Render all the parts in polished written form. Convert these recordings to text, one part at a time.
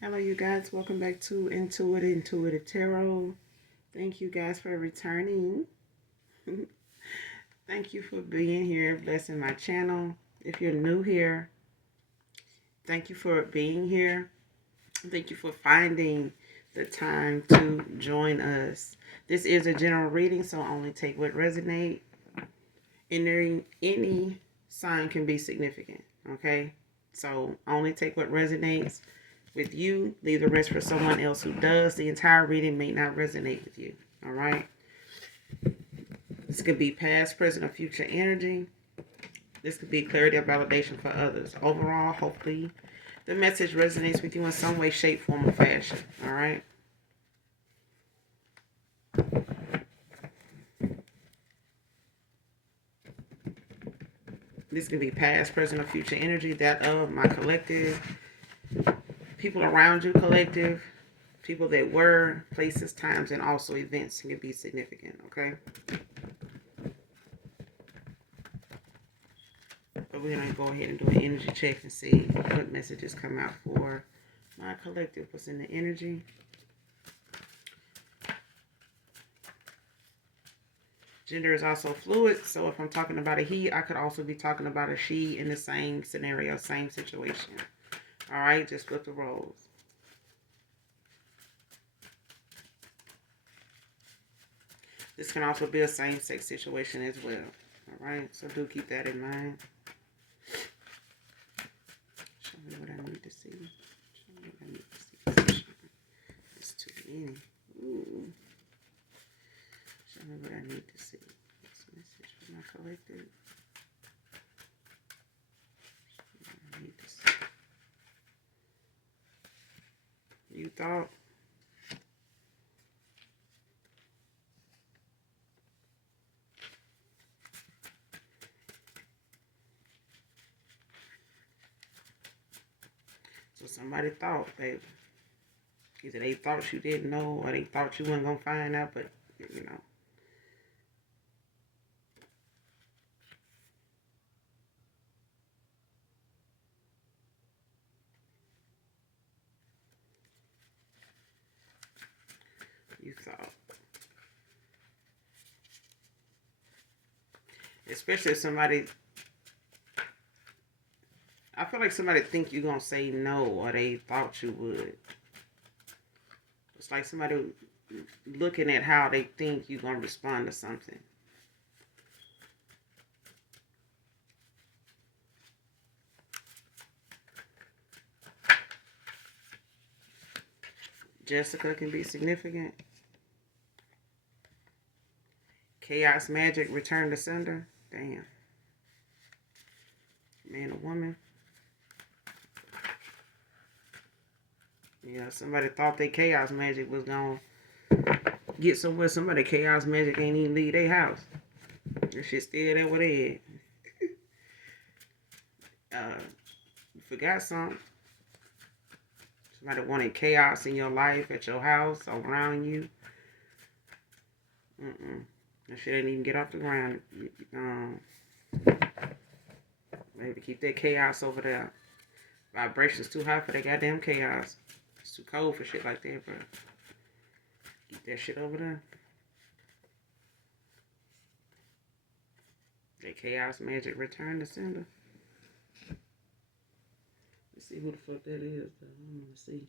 Hello, you guys. Welcome back to Intuitive Tarot. Thank you guys for returning. Thank you for being here, blessing my channel. If you're new here, thank you for being here. Thank you for finding the time to join us. This is a general reading, so only take what resonates. Entering any sign can be significant, okay? So only take what resonates with you. Leave the rest for someone else who does. The entire reading may not resonate with you, all right? This could be past, present, or future energy. This could be clarity or validation for others. Overall, hopefully, the message resonates with you in some way, shape, form, or fashion, all right? This could be past, present, or future energy, that of my collective, people around you collective, people that were, places, times, and also events can be significant, okay? But we're going to go ahead and do an energy check and see what messages come out for my collective. What's in the energy? Gender is also fluid, so if I'm talking about a he, I could also be talking about a she in the same scenario, same situation. All right, just flip the roles. This can also be a same-sex situation as well. All right, so do keep that in mind. Show me what I need to see. Show me what I need to see. It's too many. Ooh. Show me what I need to see. This message for my collective. I need to see. You thought. So somebody thought, baby. Either they thought you didn't know or they thought you weren't going to find out, but, you know. You thought. Especially if somebody, I feel like somebody think you're going to say no or they thought you would. It's like somebody looking at how they think you're going to respond to something. Jessica can be significant. Chaos magic, return to sender. Damn. Man or woman. Yeah, somebody thought they chaos magic was going to get somewhere. Somebody chaos magic ain't even leave their house. That shit still there with it. You forgot something. Somebody wanted chaos in your life, at your house, around you. That shit didn't even get off the ground. Maybe keep that chaos over there. Vibration's too high for that goddamn chaos. It's too cold for shit like that, bro. Keep that shit over there. That chaos magic return to sender. Let's see who the fuck that is, though. I want to see.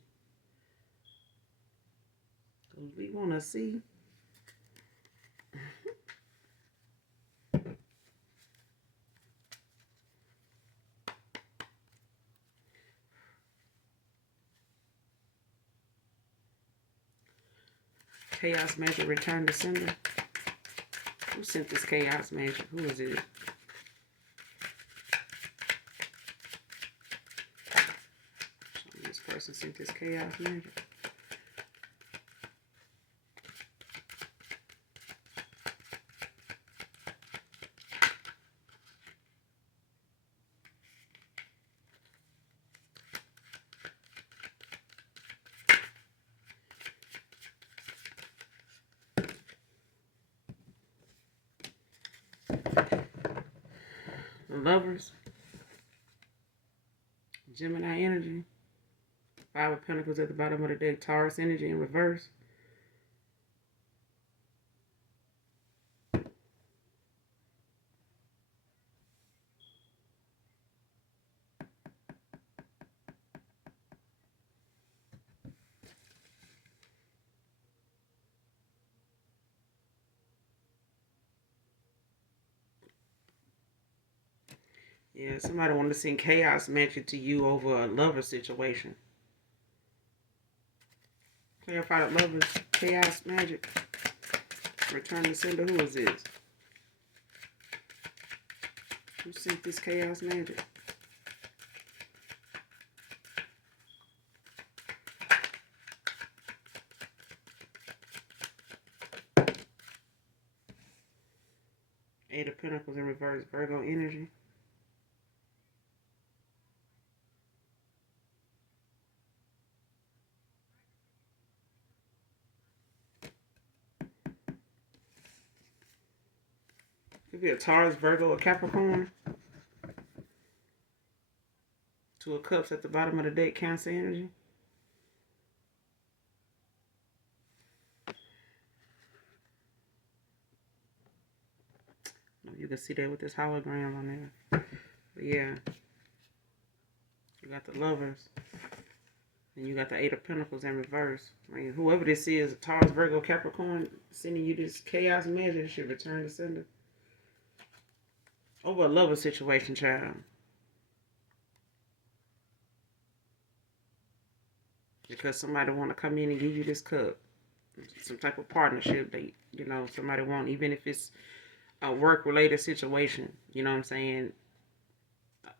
Because we want to see. Chaos magic return to sender. Who sent this chaos magic? Who is it? This person sent this chaos magic. The Lovers. Gemini energy. Five of Pentacles at the bottom of the deck. Taurus energy in reverse. Yeah, somebody wanted to send chaos magic to you over a lover situation. Clarify the lovers. Chaos magic. Return to sender. Who is this? Who sent this chaos magic? Eight of Pentacles in reverse. Virgo energy. Could be a Taurus, Virgo, or Capricorn. Two of Cups at the bottom of the deck. Cancer energy. You can see that with this hologram on there. But yeah. You got the lovers. And you got the Eight of Pentacles in reverse. I mean, whoever this is, Taurus, Virgo, Capricorn, sending you this chaos magic, should return to sender. Over a lover situation, child. Because somebody want to come in and give you this cup. Some type of partnership that, somebody want, even if it's a work-related situation. You know what I'm saying?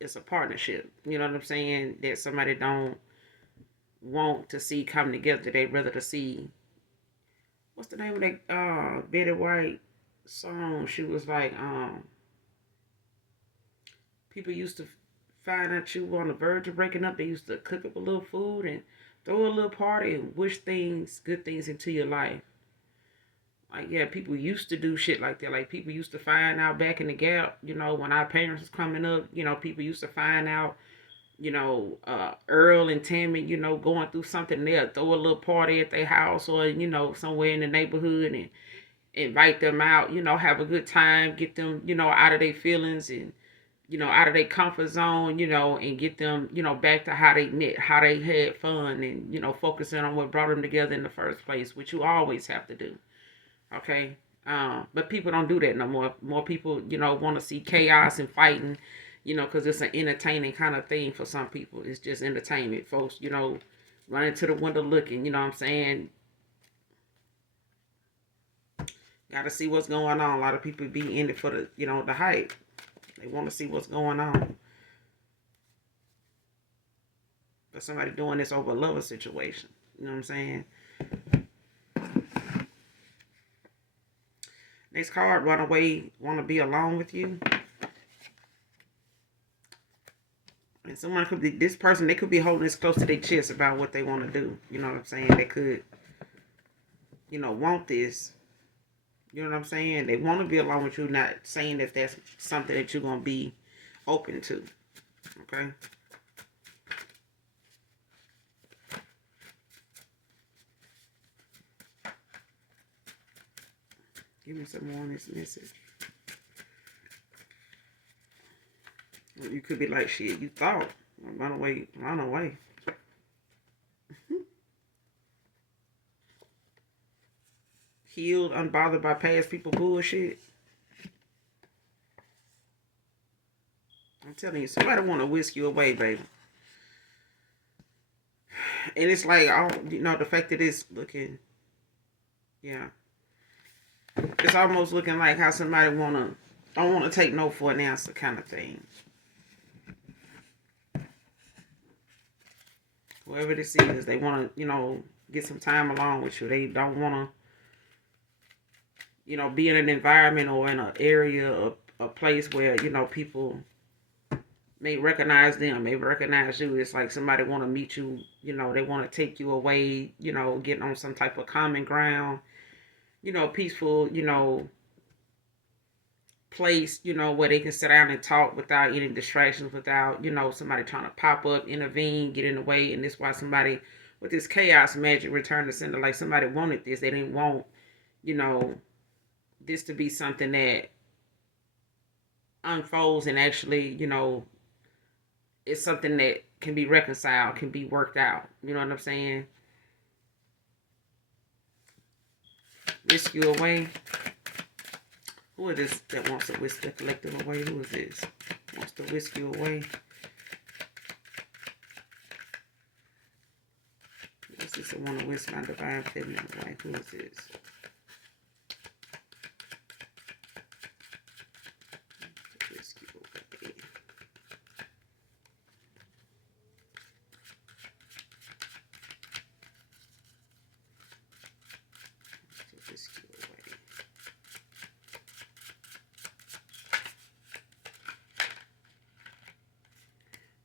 It's a partnership. You know what I'm saying? That somebody don't want to see come together. They rather to see, what's the name of that Betty White song? She was like, people used to find out you were on the verge of breaking up. They used to cook up a little food and throw a little party and wish good things into your life. Like, yeah, people used to do shit like that. Like, people used to find out back in the gap, when our parents was coming up, people used to find out, Earl and Tammy, going through something. They'll throw a little party at their house or, somewhere in the neighborhood and invite them out, have a good time, get them, out of their feelings and, out of their comfort zone, and get them, back to how they met, how they had fun and, focusing on what brought them together in the first place, which you always have to do. Okay. But people don't do that no more. More people, want to see chaos and fighting, because it's an entertaining kind of thing for some people. It's just entertainment. Folks, running to the window looking, you know what I'm saying? Got to see what's going on. A lot of people be in it for the, the hype. They want to see what's going on. But somebody doing this over a lover situation. You know what I'm saying? Next card, run away, want to be alone with you. And someone could be, this person, they could be holding this close to their chest about what they want to do. You know what I'm saying? They could, want this. You know what I'm saying? They want to be alone with you, not saying that that's something that you're going to be open to. Okay? Give me some more on this message. You could be like, shit, you thought. Run away. Run away. Healed, unbothered by past people bullshit. I'm telling you, somebody want to whisk you away, baby. And it's like, the fact that it's looking, yeah. It's almost looking like how somebody don't want to take no for an answer kind of thing. Whoever this is, they want to, get some time along with you. They don't want to, be in an environment or in an area or a place where, people may recognize them, may recognize you. It's like somebody want to meet you, they want to take you away, get on some type of common ground, peaceful, place, where they can sit down and talk without any distractions, without, somebody trying to pop up, intervene, get in the way. And that's why somebody with this chaos magic return to sender, like somebody wanted this. They didn't want, you know, this to be something that unfolds and actually, it's something that can be reconciled, can be worked out. You know what I'm saying? Whisk you away. Who is this that wants to whisk the collective away? Who is this? Wants to whisk you away. What's this that want to whisk my divine feminine away? Who is this? Whisk you away. Whisk you away.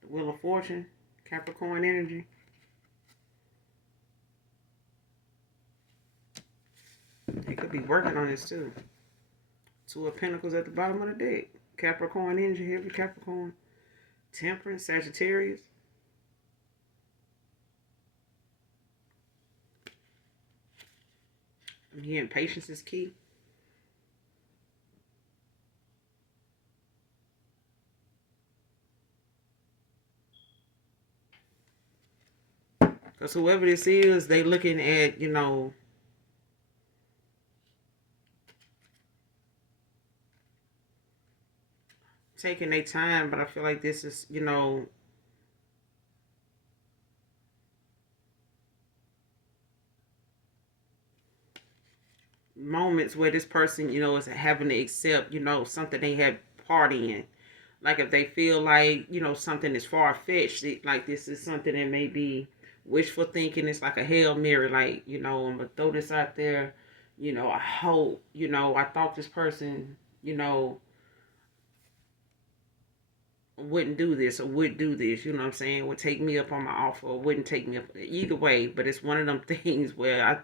The Wheel of Fortune, Capricorn energy. They could be working on this too. Two of Pentacles at the bottom of the deck. Capricorn energy here with Capricorn. Temperance, Sagittarius. I'm hearing patience is key. Because whoever this is, they looking at, taking their time, but I feel like this is, moments where this person, is having to accept, something they had part in. Like if they feel like, something is far-fetched, like this is something that may be wishful thinking. It's like a Hail Mary, like, I'm going to throw this out there. I hope, I thought this person, wouldn't do this or would do this, what I'm saying, would take me up on my offer or wouldn't take me up. Either way, but it's one of them things where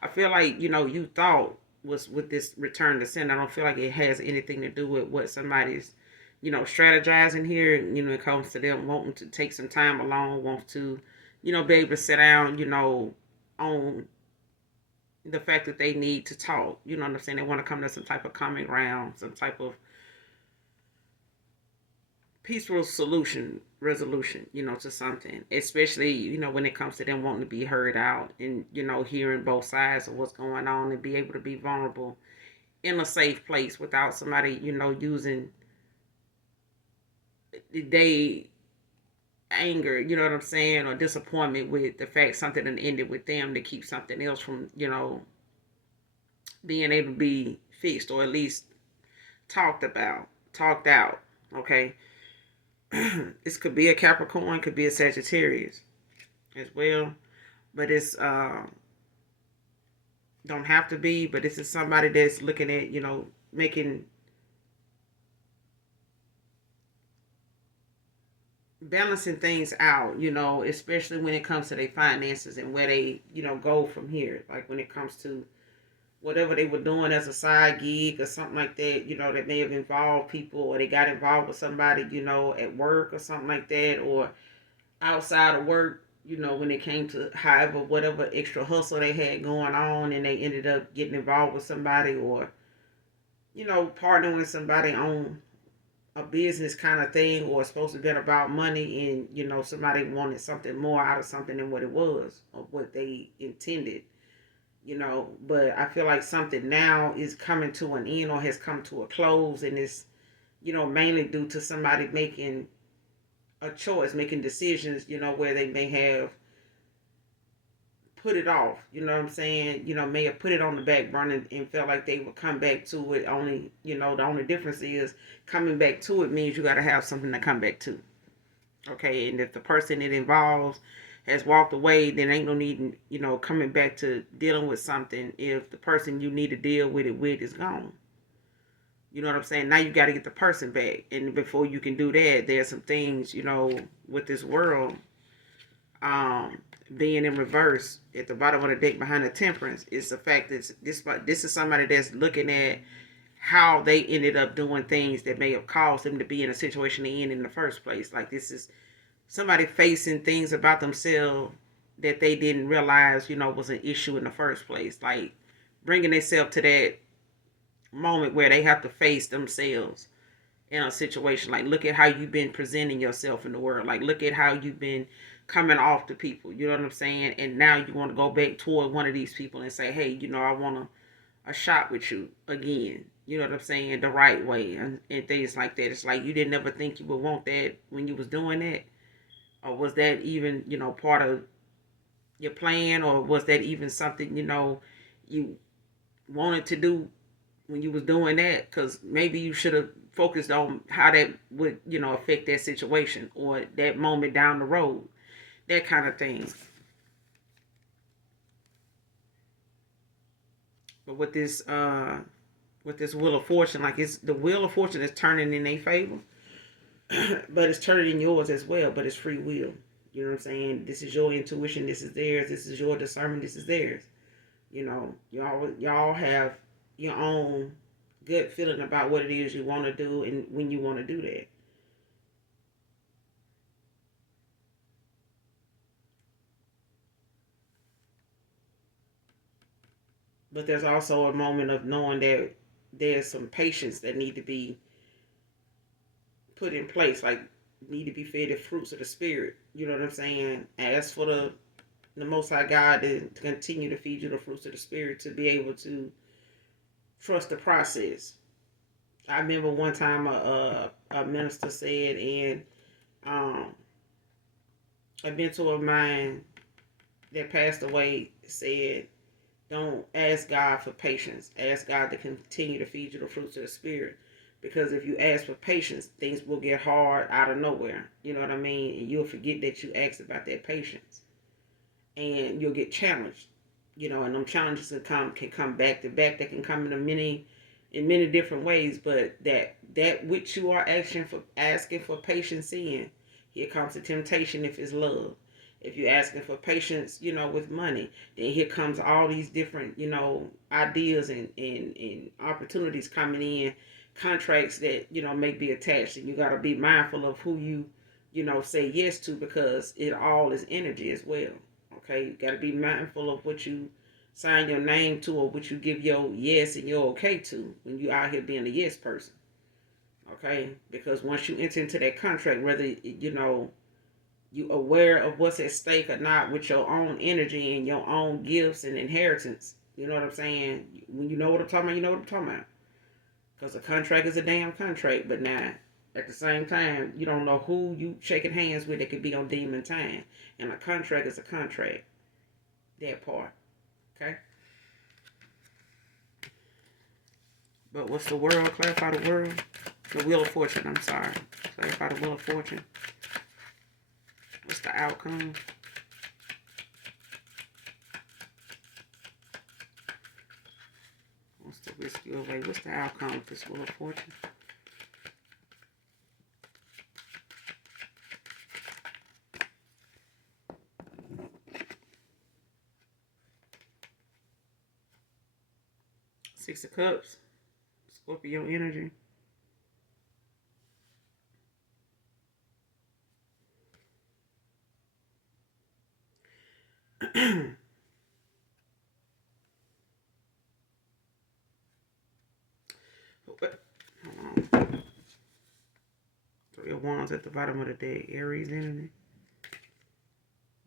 I feel like, you thought was with this return to sin. I don't feel like it has anything to do with what somebody's, strategizing here. It comes to them wanting to take some time alone, wants to, be able to sit down, on the fact that they need to talk. You know what I'm saying? They want to come to some type of common ground, some type of peaceful resolution, to something, especially, when it comes to them wanting to be heard out and, hearing both sides of what's going on and be able to be vulnerable in a safe place without somebody, using they anger, what I'm saying, or disappointment with the fact something done ended with them to keep something else from, being able to be fixed or at least talked out. Okay. This could be a Capricorn, could be a Sagittarius as well, but it's don't have to be. But this is somebody that's looking at, making balancing things out, especially when it comes to their finances and where they, go from here. Like when it comes to whatever they were doing as a side gig or something like that, that may have involved people, or they got involved with somebody, at work or something like that, or outside of work, when it came to however, whatever extra hustle they had going on, and they ended up getting involved with somebody, or, partnering with somebody on a business kind of thing, or it's supposed to be about money, and, somebody wanted something more out of something than what it was, or what they intended. But I feel like something now is coming to an end or has come to a close, and it's, mainly due to somebody making a choice, making decisions, where they may have put it off, what I'm saying, may have put it on the back burner and felt like they would come back to it. Only, the only difference is coming back to it means you got to have something to come back to. Okay, and if the person it involves has walked away, then ain't no need, coming back to dealing with something if the person you need to deal with it with is gone. You know what I'm saying? Now you got to get the person back, and before you can do that, there's some things, with this world, being in reverse at the bottom of the deck behind the Temperance is the fact that this is somebody that's looking at how they ended up doing things that may have caused them to be in a situation they in the first place. Like, this is somebody facing things about themselves that they didn't realize, was an issue in the first place. Like, bringing themselves to that moment where they have to face themselves in a situation. Like, look at how you've been presenting yourself in the world. Like, look at how you've been coming off to people. You know what I'm saying? And now you want to go back toward one of these people and say, hey, I want a shot with you again. You know what I'm saying? The right way, and things like that. It's like you didn't ever think you would want that when you was doing that. Or was that even, part of your plan? Or was that even something, you wanted to do when you was doing that? Because maybe you should have focused on how that would, affect that situation or that moment down the road. That kind of thing. But with this wheel of fortune, like, it's the wheel of fortune is turning in their favor, but it's turning in yours as well. But it's free will. You know what I'm saying? This is your intuition. This is theirs. This is your discernment. This is theirs. Y'all have your own good feeling about what it is you want to do and when you want to do that. But there's also a moment of knowing that there's some patience that need to be put in place, like need to be fed the fruits of the spirit. You know what I'm saying? Ask for the Most High God to continue to feed you the fruits of the spirit to be able to trust the process. I remember one time a minister said, and um, a mentor of mine that passed away said, don't ask God for patience. Ask God to continue to feed you the fruits of the Spirit. Because if you ask for patience, things will get hard out of nowhere. You know what I mean? And you'll forget that you asked about that patience. And you'll get challenged. And them challenges can come back to back. They can come in many different ways. But that which you are asking for patience in, here comes the temptation if it's love. If you're asking for patience, with money, then here comes all these different, ideas and opportunities coming in, contracts that, may be attached. And you got to be mindful of who you, say yes to, because it all is energy as well. Okay, you got to be mindful of what you sign your name to or what you give your yes and your okay to when you out here being a yes person. Okay, because once you enter into that contract, whether you aware of what's at stake or not with your own energy and your own gifts and inheritance. You know what I'm saying? When you know what I'm talking about, you know what I'm talking about. Because a contract is a damn contract, but now at the same time, you don't know who you shaking hands with that could be on demon time. And a contract is a contract. That part. Okay? But what's the world? Clarify the world. The Wheel of Fortune, I'm sorry. Clarify the Wheel of Fortune. What's the outcome? What's the whiskey away? What's the outcome of this Wheel of Fortune? Six of Cups. Scorpio energy. Hold on. Three of Wands at the bottom of the deck. Aries energy.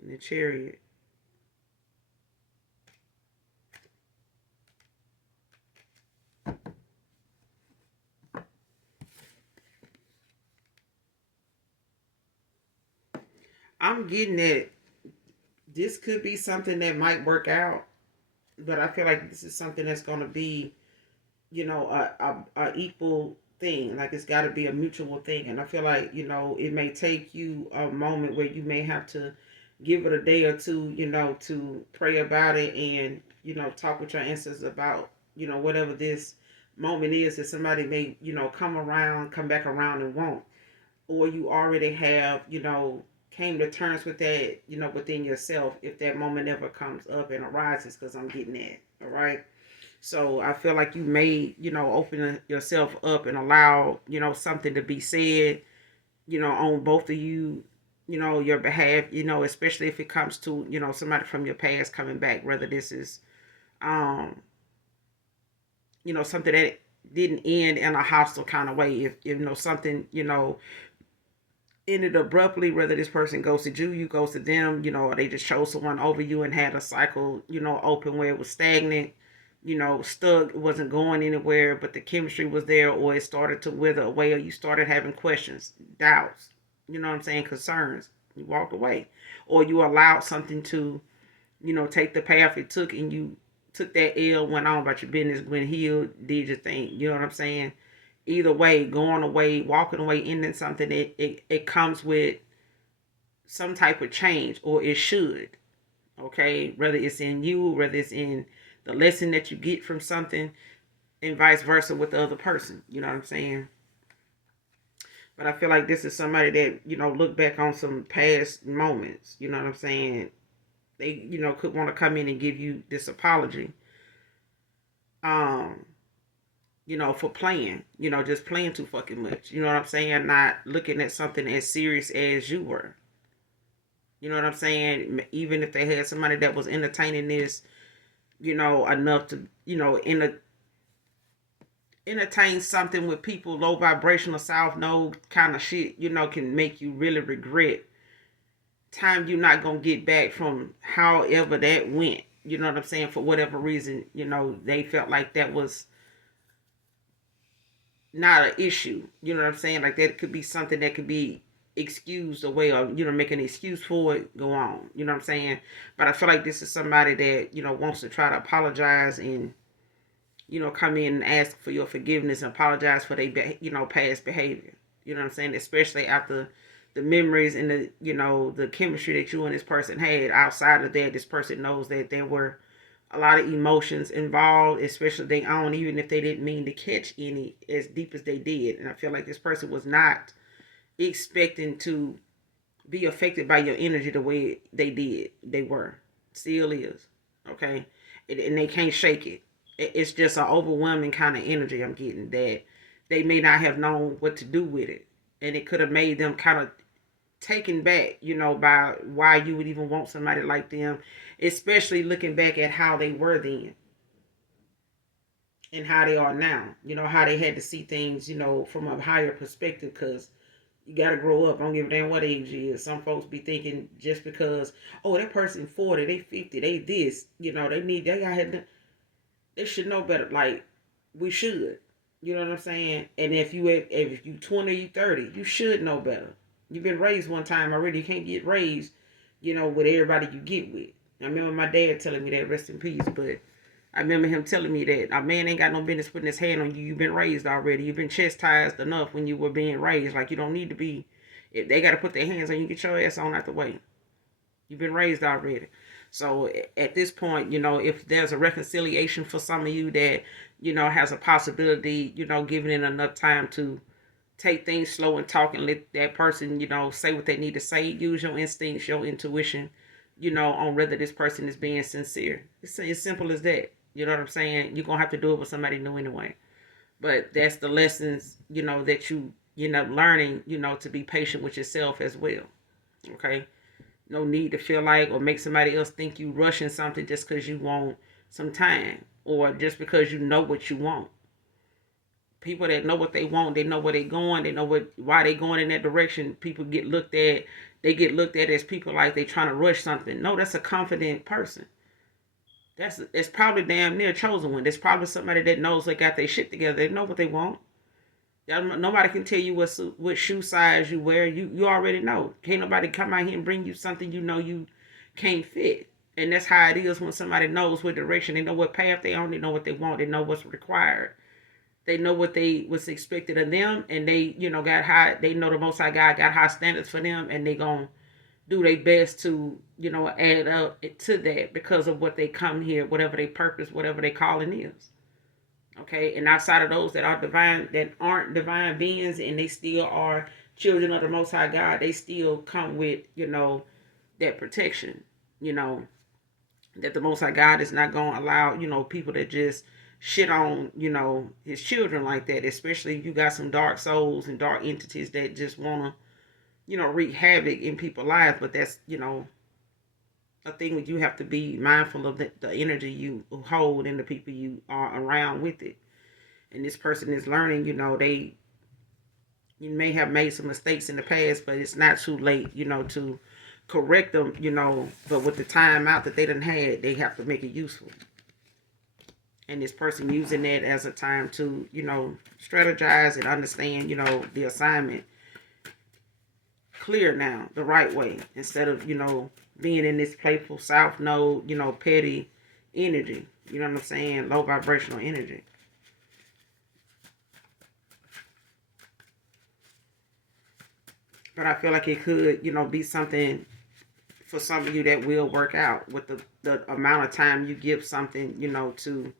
And the Chariot. I'm getting that this could be something that might work out, but I feel like this is something that's going to be, a equal thing. Like, it's got to be a mutual thing. And I feel like, it may take you a moment where you may have to give it a day or two, to pray about it and, talk with your ancestors about, whatever this moment is that somebody may, come back around and want. Or you already have, came to terms with that, within yourself if that moment ever comes up and arises, because I'm getting that. All right. So I feel like you may, open yourself up and allow, something to be said, on both of you, your behalf, especially if it comes to, somebody from your past coming back, whether this is, um, something that didn't end in a hostile kind of way. If, something, ended abruptly, whether this person ghosted you, you ghosted them, or they just chose someone over you and had a cycle, open where it was stagnant, stuck, it wasn't going anywhere, but the chemistry was there, or it started to wither away, or you started having questions, doubts, what I'm saying, concerns. You walked away, or you allowed something to, take the path it took, and you took that L, went on about your business, went healed, did your thing. You know what I'm saying? Either way, going away, walking away, ending something, it comes with some type of change, or it should. Okay, whether it's in you, whether it's in the lesson that you get from something, and vice versa with the other person. You know what I'm saying? But I feel like this is somebody that, look back on some past moments. You know what I'm saying? They, could want to come in and give you this apology. Um, for playing, just playing too fucking much. You know what I'm saying? Not looking at something as serious as you were. You know what I'm saying? Even if they had somebody that was entertaining this, enough to, entertain something with people, low vibrational, south node kind of shit, can make you really regret time you're not going to get back from however that went. You know what I'm saying? For whatever reason, they felt like that was not an issue. You know what I'm saying? Like that could be something that could be excused away, or make an excuse for it, go on. You know what I'm saying? But I feel like this is somebody that, wants to try to apologize and, come in and ask for your forgiveness and apologize for their, past behavior. You know what I'm saying? Especially after the memories and the, the chemistry that you and this person had. Outside of that, this person knows that there were a lot of emotions involved, especially their own, even if they didn't mean to catch any as deep as they did. And I feel like this person was not expecting to be affected by your energy the way they did. They were, still is, okay, and they can't shake it. It's just an overwhelming kind of energy I'm getting, that they may not have known what to do with it, and it could have made them kind of taken back, by why you would even want somebody like them, especially looking back at how they were then and how they are now. How they had to see things, from a higher perspective, because you gotta grow up. I don't give a damn what age you is. Some folks be thinking just because, oh, that person 40, they 50, they this, they should know better. Like, we should. You know what I'm saying? And if you 20, you 30, you should know better. You've been raised one time already. You can't get raised, with everybody you get with. I remember my dad telling me that, rest in peace, but I remember him telling me that a man ain't got no business putting his hand on you. You've been raised already. You've been chastised enough when you were being raised. Like, you don't need to be, if they got to put their hands on you, get your ass on out the way. You've been raised already. So at this point, if there's a reconciliation for some of you that, has a possibility, giving it enough time to take things slow and talk and let that person, say what they need to say. Use your instincts, your intuition, on whether this person is being sincere. It's as simple as that. You know what I'm saying? You're going to have to do it with somebody new anyway. But that's the lessons, that you end up learning, to be patient with yourself as well. Okay? No need to feel like or make somebody else think you rushing something just because you want some time, or just because you know what you want. People that know what they want, they know where they're going, they know why they're going in that direction. People get looked at, they get looked at as people like they trying to rush something. No, that's a confident person. It's probably damn near a chosen one. There's probably somebody that knows they got their shit together. They know what they want. Nobody can tell you what shoe size you wear. You already know. Can't nobody come out here and bring you something you can't fit. And that's how it is when somebody knows what direction. They know what path they on. They know what they want. They know what's required. They know what's expected of them, and they got high. They know the Most High God got high standards for them, and they gonna do their best to add up to that because of what they come here, whatever their purpose, whatever their calling is. Okay, and outside of those that are divine, that aren't divine beings, and they still are children of the Most High God, they still come with that protection. That the Most High God is not going to allow people to just shit on, his children like that, especially if you got some dark souls and dark entities that just want to, wreak havoc in people's lives. But that's, a thing that you have to be mindful of, the energy you hold and the people you are around with it. And this person is learning, you may have made some mistakes in the past, but it's not too late, to correct them, but with the time out that they done had, they have to make it useful. And this person using that as a time to, strategize and understand, the assignment clear now, the right way, instead of, being in this playful south node, petty energy. You know what I'm saying? Low vibrational energy. But I feel like it could, be something for some of you that will work out with the amount of time you give something, to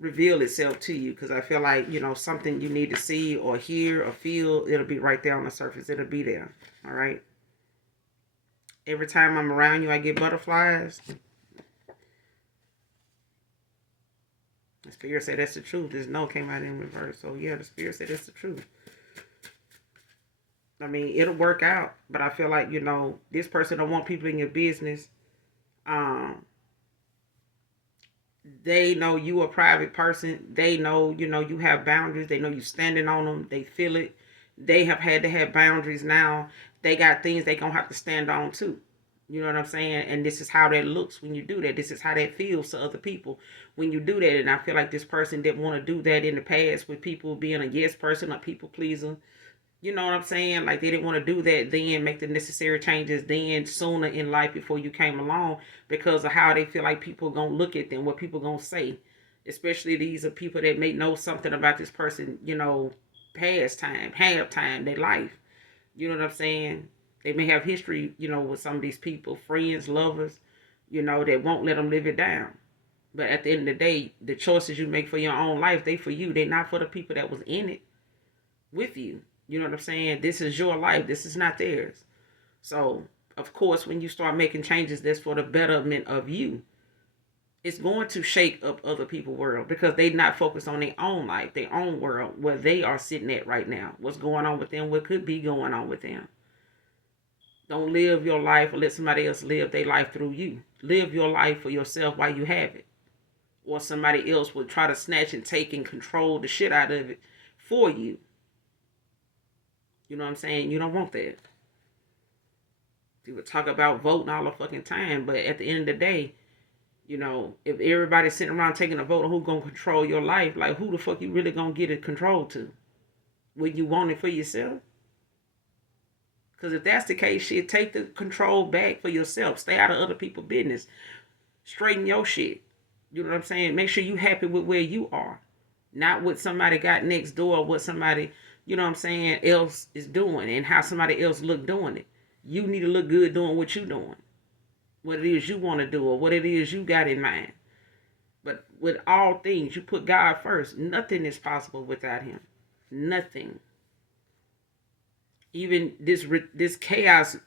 reveal itself to you. Because I feel like, something you need to see or hear or feel, it'll be right there on the surface. It'll be there. All right. Every time I'm around you, I get butterflies. The spirit said that's the truth. This no came out in reverse. So yeah, the spirit said that's the truth. I mean, it'll work out. But I feel like, this person don't want people in your business. They know you a private person. They know, you have boundaries. They know you standing on them. They feel it. They have had to have boundaries now. They got things they gonna have to stand on too. You know what I'm saying? And this is how that looks when you do that. This is how that feels to other people when you do that. And I feel like this person didn't want to do that in the past with people being a yes person, a people pleaser. You know what I'm saying? Like they didn't want to do that then, make the necessary changes then sooner in life before you came along because of how they feel like people going to look at them, what people going to say. Especially these are people that may know something about this person, past time, have time, their life. You know what I'm saying? They may have history, with some of these people, friends, lovers, that won't let them live it down. But at the end of the day, the choices you make for your own life, they for you. They're not for the people that was in it with you. You know what I'm saying? This is your life. This is not theirs. So, of course, when you start making changes that's for the betterment of you, it's going to shake up other people's world because they not focused on their own life, their own world, where they are sitting at right now. What's going on with them, what could be going on with them. Don't live your life or let somebody else live their life through you. Live your life for yourself while you have it. Or somebody else will try to snatch and take and control the shit out of it for you. You know what I'm saying? You don't want that. You would talk about voting all the fucking time, but at the end of the day, if everybody's sitting around taking a vote on who's gonna control your life, like who the fuck you really gonna get it control to? When you want it for yourself? Because if that's the case, shit, take the control back for yourself. Stay out of other people's business. Straighten your shit. You know what I'm saying? Make sure you happy with where you are. Not what somebody got next door, what somebody, what I'm saying, else is doing and how somebody else look doing it. You need to look good doing what you doing. What it is you want to do or what it is you got in mind. But with all things, you put God first. Nothing is possible without him. Nothing. Even this chaos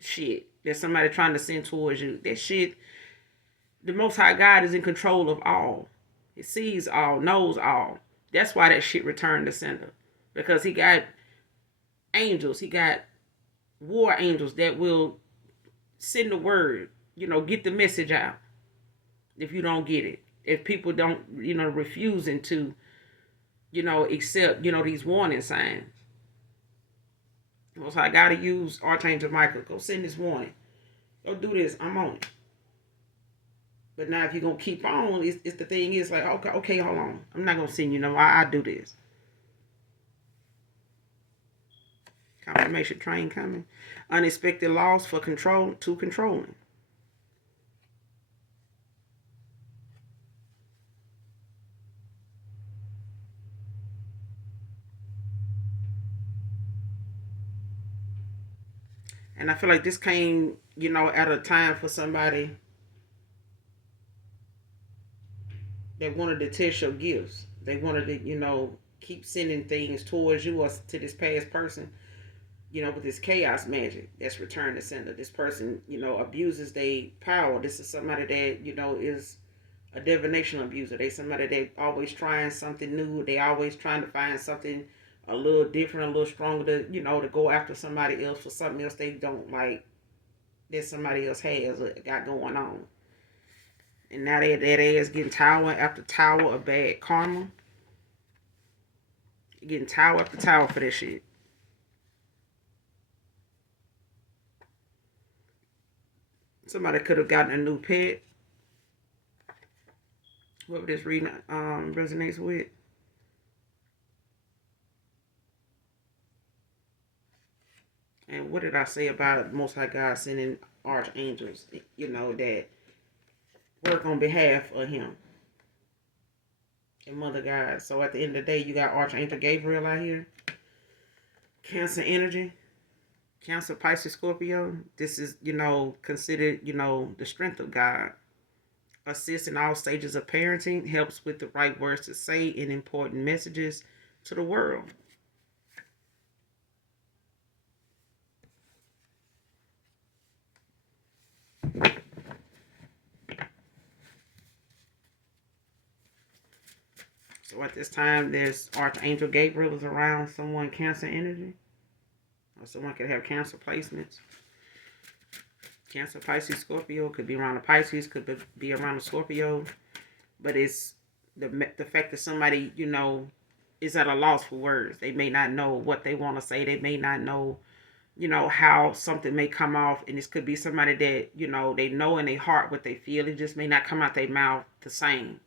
shit that somebody trying to send towards you. That shit, the Most High God is in control of all. He sees all, knows all. That's why that shit returned to sender. Because he got angels. He got war angels that will send the word. Get the message out. If you don't get it. If people don't, refusing to, accept, these warning signs. So I gotta use Archangel Michael. Go send this warning. Go do this. I'm on it. But now if you're gonna keep on, it's the thing is like, okay, hold on. I'm not gonna send you no. I do this. Confirmation train coming. Unexpected loss for control to controlling. And I feel like this came, at a time for somebody that wanted to test your gifts. They wanted to, keep sending things towards you or to this past person, with this chaos magic that's returned to sender. This person, abuses their power. This is somebody that, is a divination abuser. They somebody that always trying something new. They always trying to find something a little different, a little stronger to, to go after somebody else for something else they don't like that somebody else has or got going on. And now that ass getting tower after tower of bad karma. Getting tower after tower for that shit. Somebody could have gotten a new pet. Whoever this reading resonates with. And what did I say about Most High God sending archangels, that work on behalf of him and Mother God. So at the end of the day, you got Archangel Gabriel out here. Cancer energy. Cancer, Pisces, Scorpio. This is, considered, the strength of God. Assists in all stages of parenting. Helps with the right words to say and important messages to the world. So at this time, there's Archangel Gabriel is around someone Cancer energy. Or someone could have Cancer placements. Cancer, Pisces, Scorpio. Could be around a Pisces. Could be around a Scorpio. But it's the fact that somebody, is at a loss for words. They may not know what they want to say. They may not know, how something may come off. And this could be somebody that, they know in their heart what they feel. It just may not come out their mouth the same.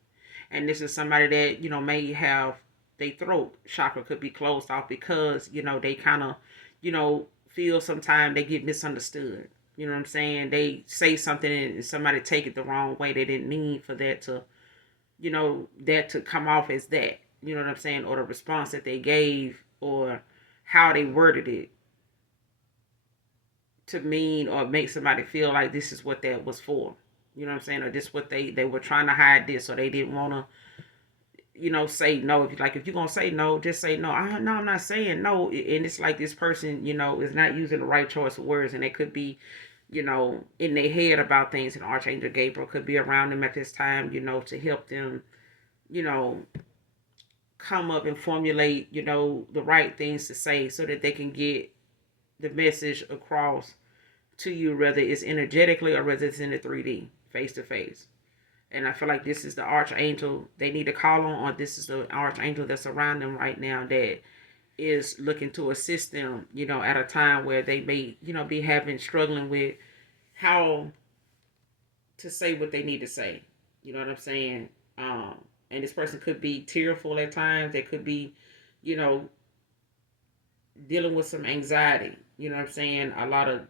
And this is somebody that, may have their throat chakra could be closed off because, they kind of, feel sometimes they get misunderstood. You know what I'm saying? They say something and somebody take it the wrong way. They didn't mean for that to, that to come off as that. You know what I'm saying? Or the response that they gave or how they worded it to mean or make somebody feel like this is what that was for. You know what I'm saying? Or this what they were trying to hide this, or they didn't want to, say no. If you're gonna say no, just say no. No, I'm not saying no. And it's like this person, is not using the right choice of words, and they could be, in their head about things. And Archangel Gabriel could be around them at this time, to help them, you know, come up and formulate, the right things to say so that they can get the message across to you, whether it's energetically or whether it's in the 3D, face to face. And I feel like this is the archangel they need to call on, or this is the archangel that's around them right now that is looking to assist them, at a time where they may, be struggling with how to say what they need to say. You know what I'm saying? And this person could be tearful at times. They could be, you know, dealing with some anxiety. You know what I'm saying? A lot of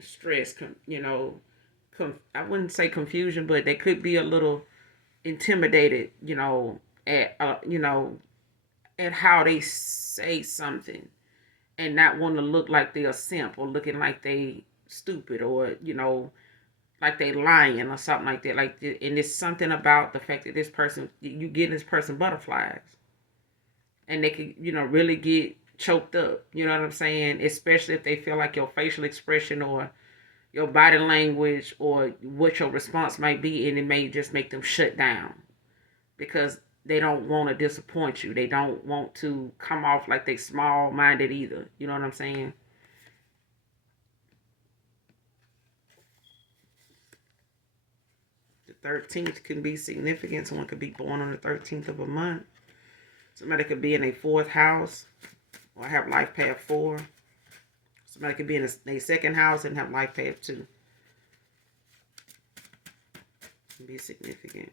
stress. I wouldn't say confusion, but they could be a little intimidated. At at how they say something, and not want to look like they're a simp or looking like they stupid or like they lying or something like that. And it's something about the fact that this person, you give this person butterflies, and they can, really get choked up. You know what I'm saying? Especially if they feel like your facial expression or your body language or what your response might be, and it may just make them shut down because they don't want to disappoint you. They don't want to come off like they small-minded either. You know what I'm saying? The 13th can be significant. Someone could be born on the 13th of a month. Somebody could be in a fourth house or have life path 4. Somebody could be in a second house and have life path 2. Can be significant.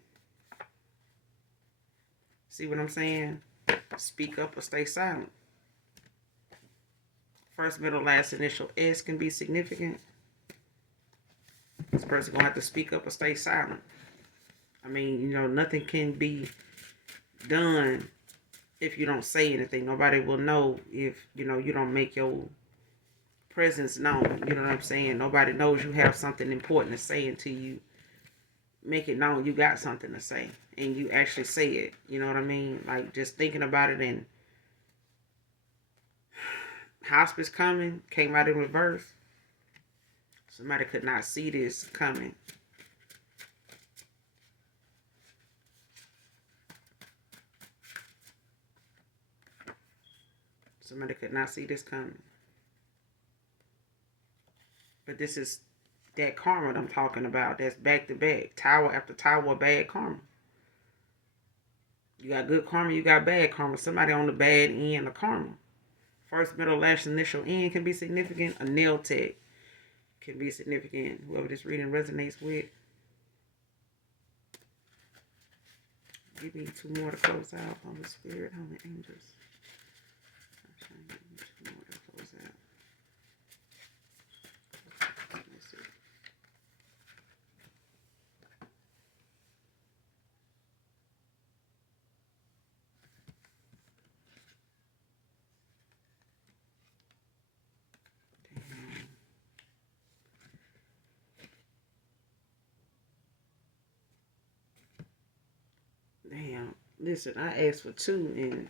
See what I'm saying? Speak up or stay silent. First, middle, last initial S can be significant. This person gonna have to speak up or stay silent. I mean, nothing can be done if you don't say anything. Nobody will know if, you don't make your presence known. You know what I'm saying? Nobody knows you have something important to say until you make it known you got something to say. And you actually say it. You know what I mean? Like, just thinking about it, and hospice coming came out in reverse. Somebody could not see this coming. Somebody could not see this coming. But this is that karma that I'm talking about. That's back to back. Tower after tower of bad karma. You got good karma, you got bad karma. Somebody on the bad end of karma. First, middle, last, initial end can be significant. A nail tech can be significant. Whoever this reading resonates with. Give me two more to close out. Holy Spirit, Holy Angels. I'm trying to give me two more to close out. Let's see. Damn. Listen, I asked for two, and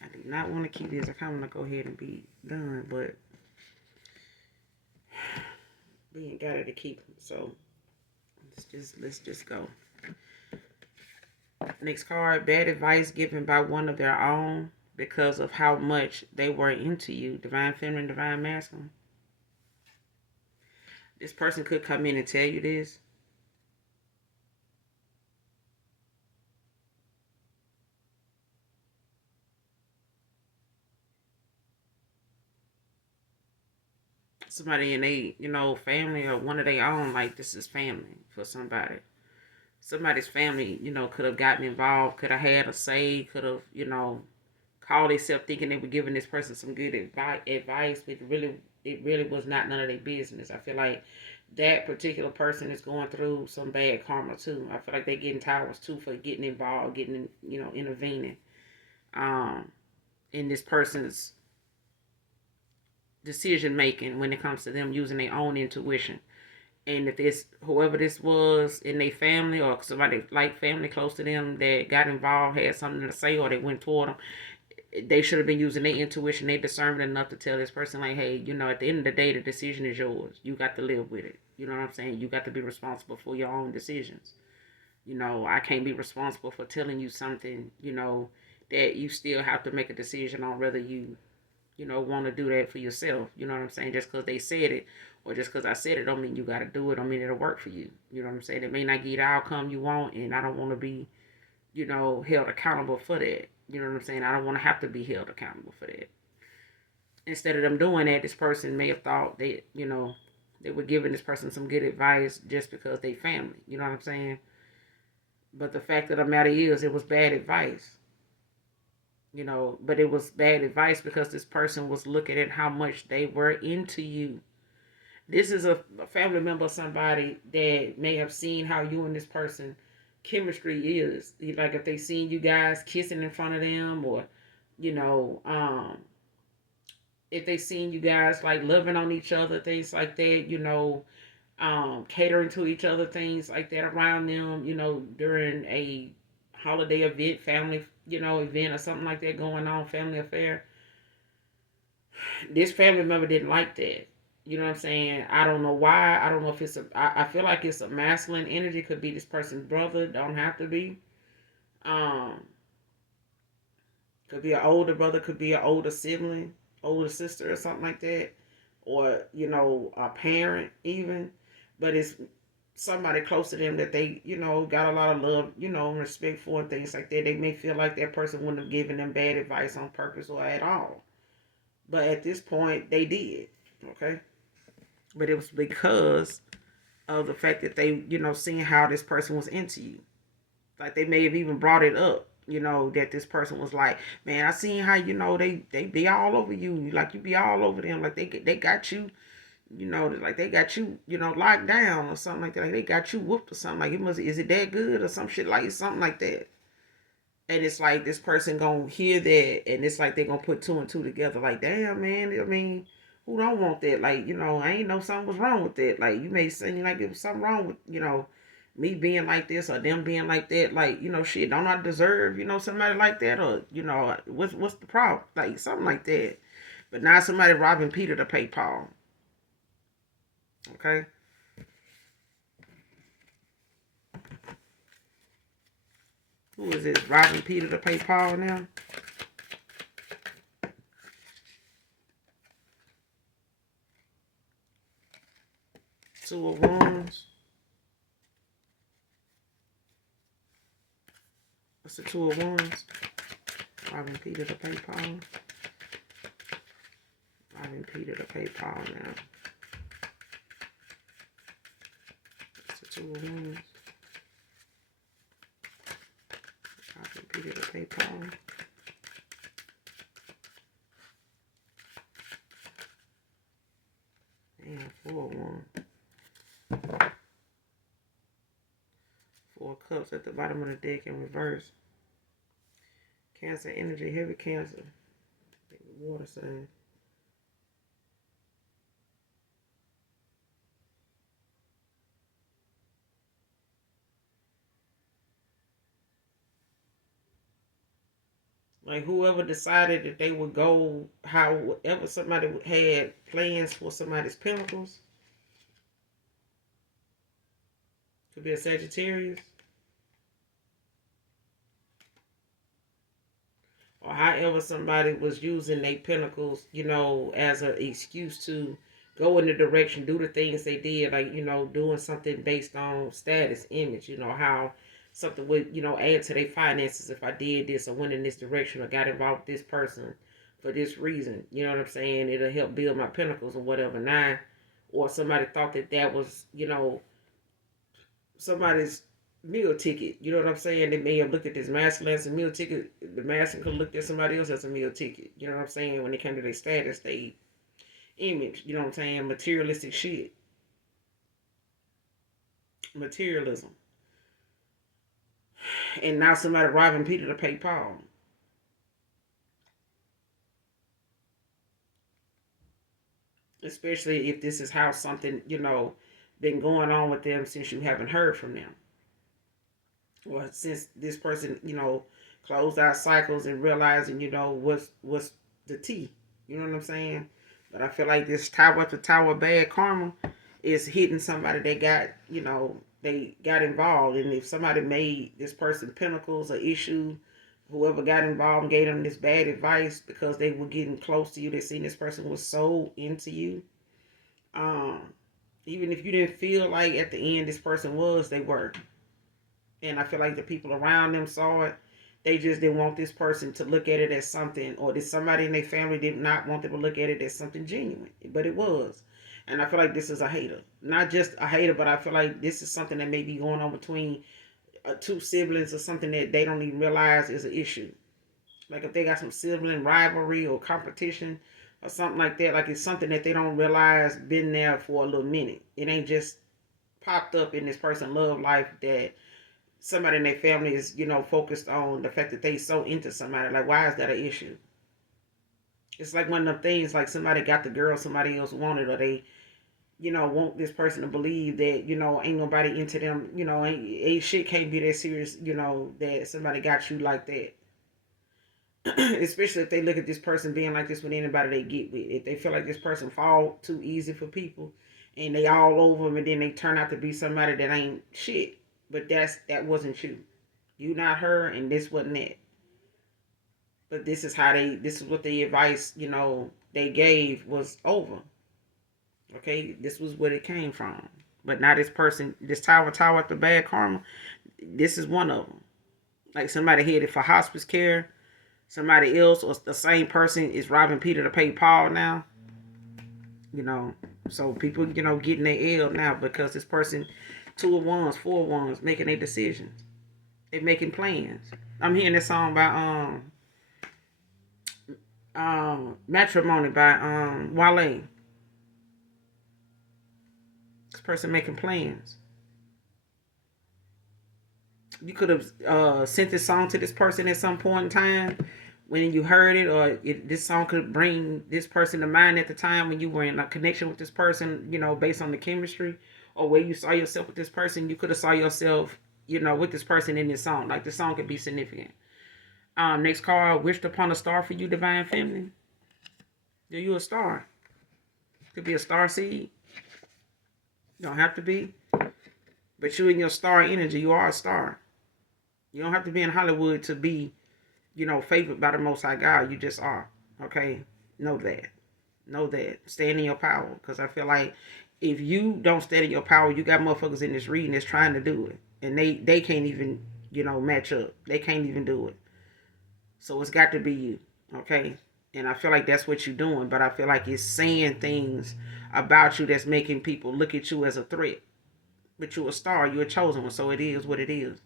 I do not want to keep this. I kind of want to go ahead and be done, but we ain't got it to keep them. So let's just go. Next card: bad advice given by one of their own because of how much they were into you. Divine feminine, divine masculine. This person could come in and tell you this. Somebody in a family or one of their own, like this is family for somebody. Somebody's family, could have gotten involved, could have had a say, could have, called themselves thinking they were giving this person some good advice, but it really was not none of their business. I feel like that particular person is going through some bad karma too. I feel like they're getting towers too for getting involved, getting, intervening, in this person's decision making when it comes to them using their own intuition. And if it's whoever this was in their family or somebody like family close to them that got involved, had something to say, or they went toward them, they should have been using their intuition, their discernment enough to tell this person, like, hey, at the end of the day, the decision is yours. You got to live with it. You know what I'm saying? You got to be responsible for your own decisions. I can't be responsible for telling you something, that you still have to make a decision on whether you want to do that for yourself. You know what I'm saying? Just because they said it or just because I said it don't mean you got to do it. Don't mean it'll work for you. You know what I'm saying? It may not get the outcome you want, and I don't want to be, held accountable for that. You know what I'm saying? I don't want to have to be held accountable for that. Instead of them doing that, this person may have thought they were giving this person some good advice just because they family. You know what I'm saying? But the fact of the matter is, it was bad advice. But it was bad advice because this person was looking at how much they were into you. This is a family member, somebody that may have seen how you and this person chemistry is. Like if they seen you guys kissing in front of them, or you know, if they seen you guys like loving on each other, things like that, catering to each other, things like that around them, during a holiday event, family, event or something like that going on, family affair. This family member didn't like that. You know what I'm saying? I don't know why. I don't know if I feel like it's a masculine energy. Could be this person's brother. Don't have to be. Um, could be an older brother. Could be an older sibling, older sister, or something like that. Or a parent even. But it's somebody close to them that they got a lot of love, and respect for, and things like that. They may feel like that person wouldn't have given them bad advice on purpose or at all. But at this point, they did. Okay. But it was because of the fact that they, seeing how this person was into you. Like they may have even brought it up, that this person was like, man, I seen how, they be all over you. Like you be all over them. Like they got you, like they got you, locked down or something like that. Like they got you whooped or something. Like is it that good or some shit like something like that. And it's like this person gonna hear that, and it's like they gonna put two and two together. Like, damn, man. I mean, who don't want that? Like, I ain't know something was wrong with that. Like, you may seem like it was something wrong with, me being like this or them being like that. Like, shit, don't I deserve, somebody like that? Or, what's the problem? Like, something like that. But now somebody robbing Peter to pay Paul. Okay? Who is this? Robbing Peter to pay Paul now? Two of Wands. What's the Two of Wands? Robin Peter to pay Paul. Robin Peter to pay Paul now. What's the Two of Wands? Robin Peter to pay Paul. And Four of Wands. Four of Cups at the bottom of the deck in reverse. Cancer energy, heavy Cancer. Water sign. Like whoever decided that they would go, however somebody had plans for somebody's pentacles. Could be a Sagittarius. Or however somebody was using their pentacles, as an excuse to go in the direction, do the things they did, like, doing something based on status, image, how something would, add to their finances if I did this or went in this direction or got involved with this person for this reason. You know what I'm saying? It'll help build my pentacles or whatever. Now, or somebody thought that was, somebody's meal ticket. You know what I'm saying? They may have looked at this masculine as a meal ticket. The masculine could have looked at somebody else as a meal ticket. You know what I'm saying? When it came to their status, they image. You know what I'm saying? Materialistic shit. Materialism. And now somebody robbing Peter to pay Paul. Especially if this is how something, been going on with them since you haven't heard from them. Or since this person, closed out cycles and realizing, what's the tea. You know what I'm saying? But I feel like this tower after tower bad karma is hitting somebody that got, they got involved. And if somebody made this person pentacles or issue, whoever got involved and gave them this bad advice because they were getting close to you, they seen this person was so into you. Even if you didn't feel like at the end this person was, they were. And I feel like the people around them saw it. They just didn't want this person to look at it as something, or that somebody in their family did not want them to look at it as something genuine. But it was. And I feel like this is a hater. Not just a hater, but I feel like this is something that may be going on between two siblings or something that they don't even realize is an issue. Like if they got some sibling rivalry or competition or something like that, like it's something that they don't realize been there for a little minute. It ain't just popped up in this person's love life that somebody in their family is, focused on the fact that they so into somebody. Like, why is that an issue? It's like one of them things, like somebody got the girl somebody else wanted, or they, want this person to believe that, ain't nobody into them, ain't shit can't be that serious, that somebody got you like that. Especially if they look at this person being like this with anybody they get with. If they feel like this person fall too easy for people and they all over them and then they turn out to be somebody that ain't shit. But that wasn't you. You not her, and this wasn't it. But this is what the advice, they gave was over. Okay, this was what it came from. But now this person, this tower at the bad karma, this is one of them. Like somebody headed for hospice care, somebody else or the same person is robbing Peter to pay Paul now. So people, getting their L now because this person, 2 of Wands, 4 of Wands, making their decisions. They making plans. I'm hearing this song by Matrimony by Wale. This person making plans. You could have sent this song to this person at some point in time when you heard it, or this song could bring this person to mind at the time when you were in a connection with this person, based on the chemistry or where you saw yourself with this person. You could have saw yourself, with this person in this song. Like the song could be significant. Next card, wished upon a star for you, divine feminine. Are you a star? Could be a star seed. Don't have to be. But you in your star energy, you are a star. You don't have to be in Hollywood to be, favored by the Most High God. You just are. Okay? Know that. Stand in your power. Because I feel like if you don't stand in your power, you got motherfuckers in this reading that's trying to do it, and they can't even, match up. They can't even do it. So it's got to be you, okay? And I feel like that's what you're doing, but I feel like it's saying things about you that's making people look at you as a threat. But you're a star, you're a chosen one, so it is what it is.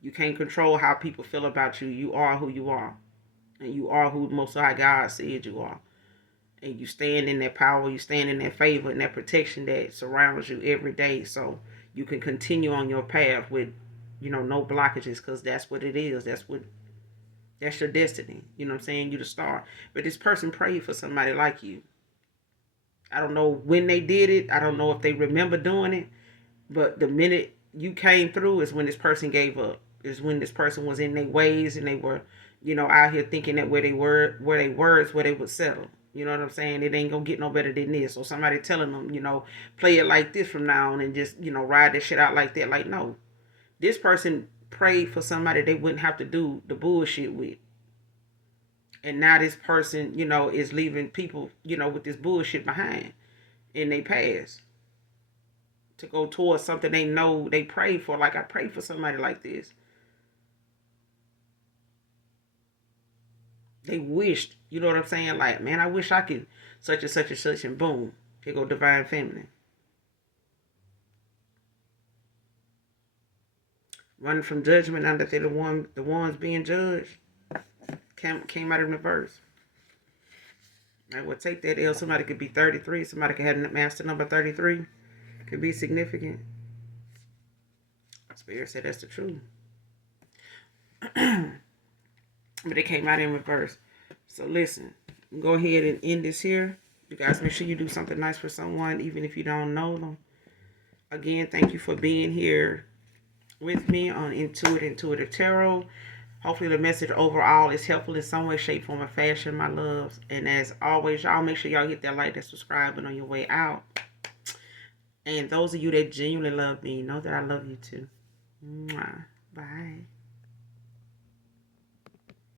You can't control how people feel about you. You are who you are, and you are who Most High God said you are. And you stand in that power, you stand in that favor and that protection that surrounds you every day, so you can continue on your path with, no blockages, because that's what it is. That's your destiny. You know what I'm saying? You the star. But this person prayed for somebody like you. I don't know when they did it. I don't know if they remember doing it. But the minute you came through is when this person gave up. Is when this person was in their ways and they were, out here thinking that where they were is where they would settle. You know what I'm saying? It ain't gonna get no better than this. Or somebody telling them, play it like this from now on and just, ride this shit out like that. Like, no. This person prayed for somebody they wouldn't have to do the bullshit with. And now this person, is leaving people, with this bullshit behind in their past to go towards something they know they prayed for. Like, I prayed for somebody like this. They wished, you know what I'm saying? Like, man, I wish I could such and such and such, and boom, here go divine feminine. Running from judgment now that they're the ones being judged. Came out in reverse. I would take that L. Somebody could be 33. Somebody could have master number 33. Could be significant. Spirit said that's the truth. But it came out in reverse. So listen, go ahead and end this here. You guys make sure you do something nice for someone, even if you don't know them. Again, thank you for being here with me on Intuitive Tarot. Hopefully the message overall is helpful in some way, shape, form, or fashion, my loves. And as always, y'all make sure y'all hit that like, that subscribe button on your way out. And those of you that genuinely love me, know that I love you too. Mwah. Bye.